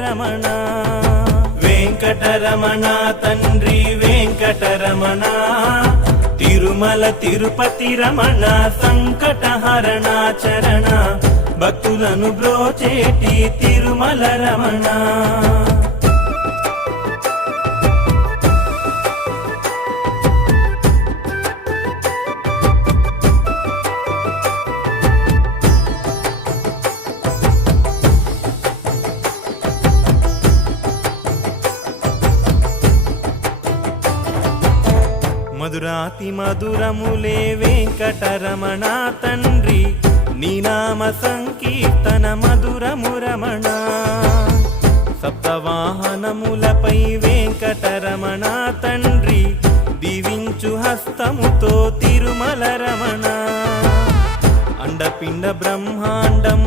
రమణ వెంకటరమణ తండ్రి వెంకటరమణ తిరుమల తిరుపతి రమణ సంకటహరణ చరణ భక్తులను బ్రోచేటి తిరుమల రమణ మధురాతి మధురములే వెంకటరమణ తండ్రి నీ నామ సంకీర్తన మధురము రమణ సప్తవాహనములపై వెంకటరమణ తండ్రి దీవించు హస్తముతో తిరుమల రమణ అండపిండ బ్రహ్మాండం